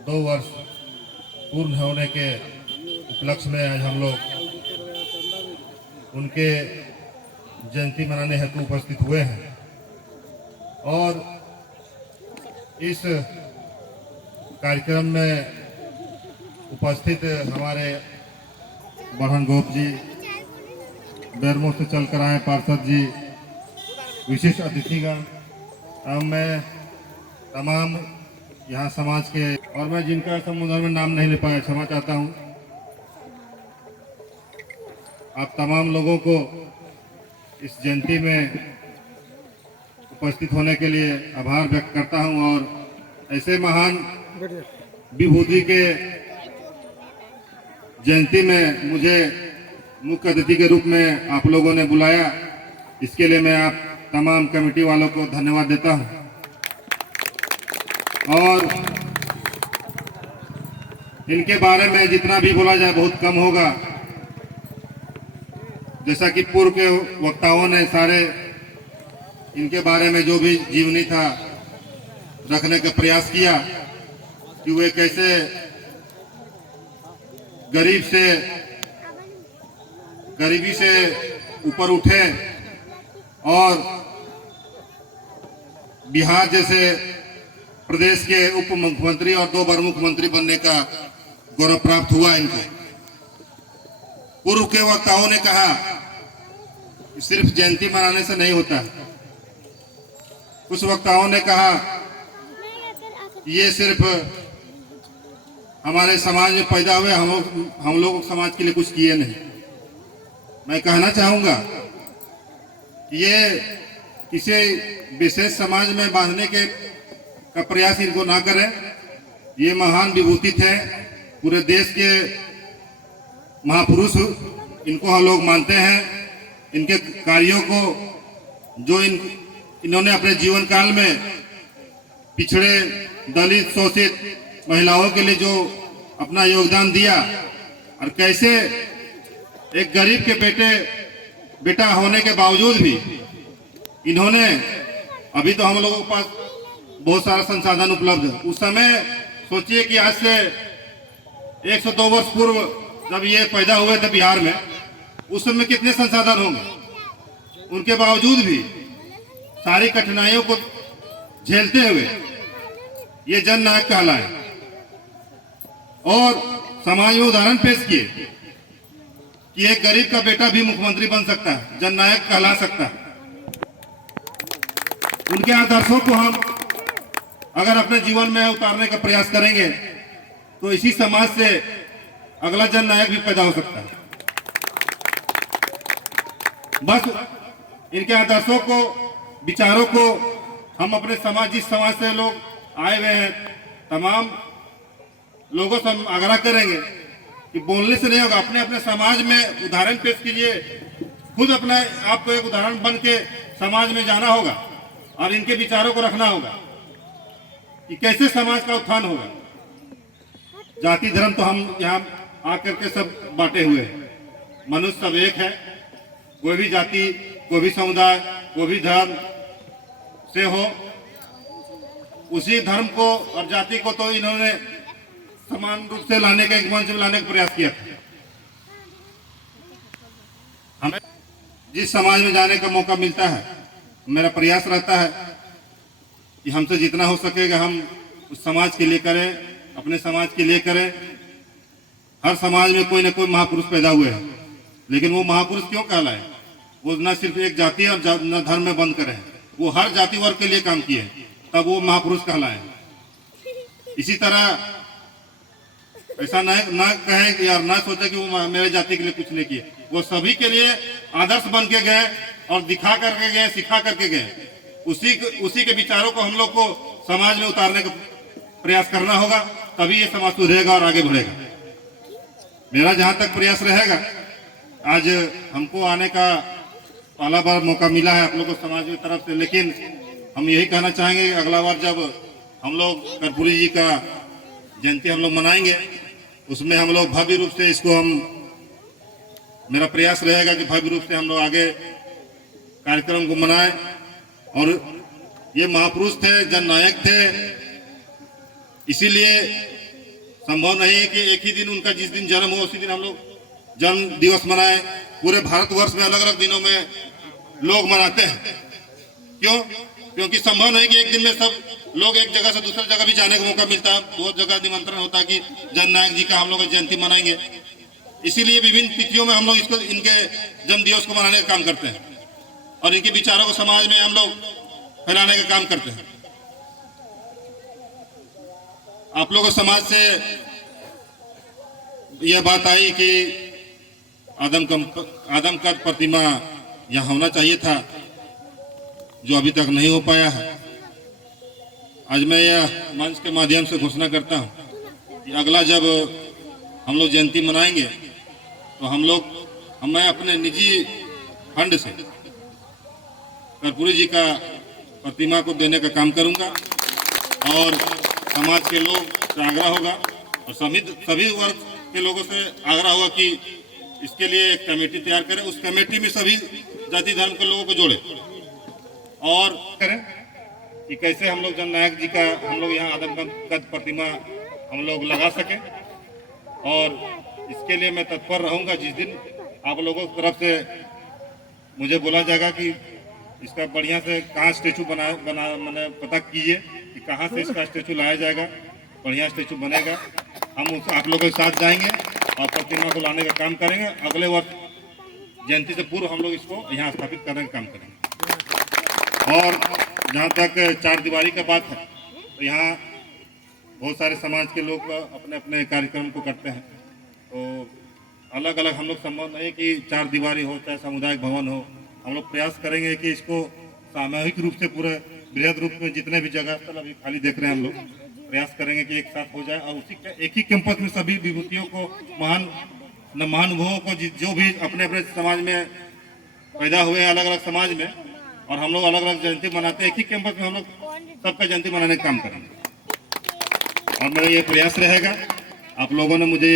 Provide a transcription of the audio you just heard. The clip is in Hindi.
2 वर्ष पूर्ण होने के उपलक्ष्य में आज हम लोग उनके जयंती मनाने हेतु उपस्थित हुए हैं। और इस कार्यक्रम में उपस्थित हमारे बढ़न गोप जी, बेरमो से चलकर आए पार्षद जी, विशिष्ट अतिथिगण एवं मैं तमाम यहाँ समाज के, और मैं जिनका संबोधन में नाम नहीं ले पाया क्षमा चाहता हूँ। आप तमाम लोगों को इस जयंती में उपस्थित होने के लिए आभार व्यक्त करता हूँ। और ऐसे महान विभूति के जयंती में मुझे मुख्य अतिथि के रूप में आप लोगों ने बुलाया, इसके लिए मैं आप तमाम कमेटी वालों को धन्यवाद देता हूँ। और इनके बारे में जितना भी बोला जाए बहुत कम होगा। जैसा कि पूर्व के वक्ताओं ने सारे इनके बारे में जो भी जीवनी था रखने का प्रयास किया कि वे कैसे गरीबी से ऊपर उठे और बिहार जैसे प्रदेश के उप मुख्यमंत्री और 2 बार मुख्यमंत्री बनने का गौरव प्राप्त हुआ इनको। पूर्व के वक्ताओं ने कहा कि सिर्फ जयंती मनाने से नहीं होता। कुछ वक्ताओं ने कहा ये सिर्फ हमारे समाज में पैदा हुए, हम लोग समाज के लिए कुछ किए नहीं। मैं कहना चाहूंगा कि ये किसी विशेष समाज में बांधने का प्रयास इनको ना करें। ये महान विभूति थे, पूरे देश के महापुरुष इनको हम लोग मानते हैं। इनके कार्यों को जो इन्होंने अपने जीवन काल में पिछड़े, दलित, शोषित महिलाओं के लिए जो अपना योगदान दिया और कैसे एक गरीब के बेटा होने के बावजूद भी इन्होंने, अभी तो हम लोगों के पास बहुत सारा संसाधन उपलब्ध है, उस समय सोचिए कि आज से 102 वर्ष पूर्व जब ये पैदा हुए थे बिहार में, उस समय कितने संसाधन होंगे। उनके बावजूद भी सारी कठिनाइयों को झेलते हुए ये जननायक कहलाए और समाज में उदाहरण पेश किए कि एक गरीब का बेटा भी मुख्यमंत्री बन सकता है, जननायक कहला सकता है। उनके आदर्शों को हम अगर अपने जीवन में उतारने का प्रयास करेंगे तो इसी समाज से अगला जननायक भी पैदा हो सकता है। बस इनके आदर्शों को, विचारों को हम अपने समाज, जिस समाज से लोग आए हुए हैं, तमाम लोगों से हम आग्रह करेंगे कि बोलने से नहीं होगा, अपने अपने समाज में उदाहरण पेश कीजिए। खुद अपने आप को एक उदाहरण बन के समाज में जाना होगा और इनके विचारों को रखना होगा कि कैसे समाज का उत्थान होगा। जाति धर्म तो हम यहाँ आकर के सब बांटे हुए हैं, मनुष्य सब एक है। कोई भी जाति, कोई भी समुदाय, कोई भी धर्म से हो, उसी धर्म को और जाति को तो इन्होंने समान रूप से लाने का, एक मंच में लाने का प्रयास किया था। हमें जिस समाज में जाने का मौका मिलता है, मेरा प्रयास रहता है कि हमसे जितना हो सकेगा हम उस समाज के लिए करें, अपने समाज के लिए करें। हर समाज में कोई ना कोई महापुरुष पैदा हुए हैं, लेकिन वो महापुरुष क्यों कहलाए? वो न सिर्फ एक जाति और न धर्म में बंद करे, वो हर जाति वर्ग के लिए काम किए, तब वो महापुरुष कहलाए। इसी तरह ऐसा ना कहें कि यार ना सोचे कि वो मेरे जाति के लिए कुछ नहीं किए, वो सभी के लिए आदर्श बन के गए और दिखा करके गए, सिखा करके गए। उसी के विचारों को हम लोग को समाज में उतारने का प्रयास करना होगा, तभी ये समाज सुधरेगा और आगे बढ़ेगा। मेरा जहां तक प्रयास रहेगा, आज हमको आने का पहला बार मौका मिला है आप लोगों को समाज की तरफ से, लेकिन हम यही कहना चाहेंगे अगला बार जब हम लोग कर्पूरी जी का जयंती हम लोग मनाएंगे, उसमें हम लोग भव्य रूप से इसको मेरा प्रयास रहेगा कि भव्य रूप से हम लोग आगे कार्यक्रम को मनाएं। और ये महापुरुष थे, जननायक थे, इसीलिए संभव नहीं है कि एक ही दिन उनका जिस दिन जन्म हो उसी दिन हम लोग जन्म दिवस मनाएं। पूरे भारतवर्ष में अलग अलग दिनों में लोग मनाते हैं। क्यों? क्योंकि संभव नहीं कि एक दिन में सब लोग एक जगह से दूसरी जगह भी जाने का मौका मिलता है। बहुत जगह निमंत्रण होता है कि जननायक जी का हम लोग जयंती मनाएंगे। इसीलिए विभिन्न तिथियों में हम लोग इसको इनके जन्म दिवस को मनाने का काम करते हैं और इनके विचारों को समाज में हम लोग फैलाने का काम करते हैं। आप लोगों समाज से यह बात आई कि आदम का प्रतिमा यहाँ होना चाहिए था, जो अभी तक नहीं हो पाया है। आज मैं यह मंच के माध्यम से घोषणा करता हूँ कि अगला जब हम लोग जयंती मनाएंगे तो मैं अपने निजी फंड से कर्पूरी जी का प्रतिमा को देने का काम करूंगा और समाज के लोग से आग्रह होगा और सभी वर्ग के लोगों से आग्रह होगा कि इसके लिए एक कमेटी तैयार करें। उस कमेटी में सभी जाति धर्म के लोगों को जोड़े और करें कि कैसे हम लोग जननायक जी का हम लोग यहाँ आदमकद प्रतिमा हम लोग लगा सकें। और इसके लिए मैं तत्पर रहूंगा। जिस दिन आप लोगों की तरफ से मुझे बोला जाएगा कि इसका बढ़िया से कहाँ स्टेचू मैंने पता कीजिए कि कहाँ से इसका स्टेचू लाया जाएगा, बढ़िया स्टेचू बनेगा। हम आप लोगों के साथ जाएंगे और प्रतिमा को लाने का काम करेंगे। अगले वर्ष जयंती से पूर्व हम लोग इसको यहाँ स्थापित करने का काम करेंगे। और जहाँ तक चार दीवारी का बात है तो यहाँ बहुत सारे समाज के लोग अपने अपने कार्यक्रम को करते हैं। तो अलग अलग हम लोग संभव नहीं कि चार दीवारी हो चाहे सामुदायिक भवन हो। हम लोग प्रयास करेंगे कि इसको सामूहिक रूप से पूरे बृहद रूप में जितने भी जगह स्थल अभी खाली देख रहे हैं हम लोग प्रयास करेंगे कि एक साथ हो जाए और उसी एक ही कैंपस में सभी विभूतियों को महानुभवों को जो भी अपने अपने समाज में पैदा हुए हैं अलग अलग समाज में और हम लोग अलग अलग जयंती मनाते हैं। एक ही कैंपस में हम लोग सबका जयंती मनाने का काम करेंगे और मेरा ये प्रयास रहेगा। आप लोगों ने मुझे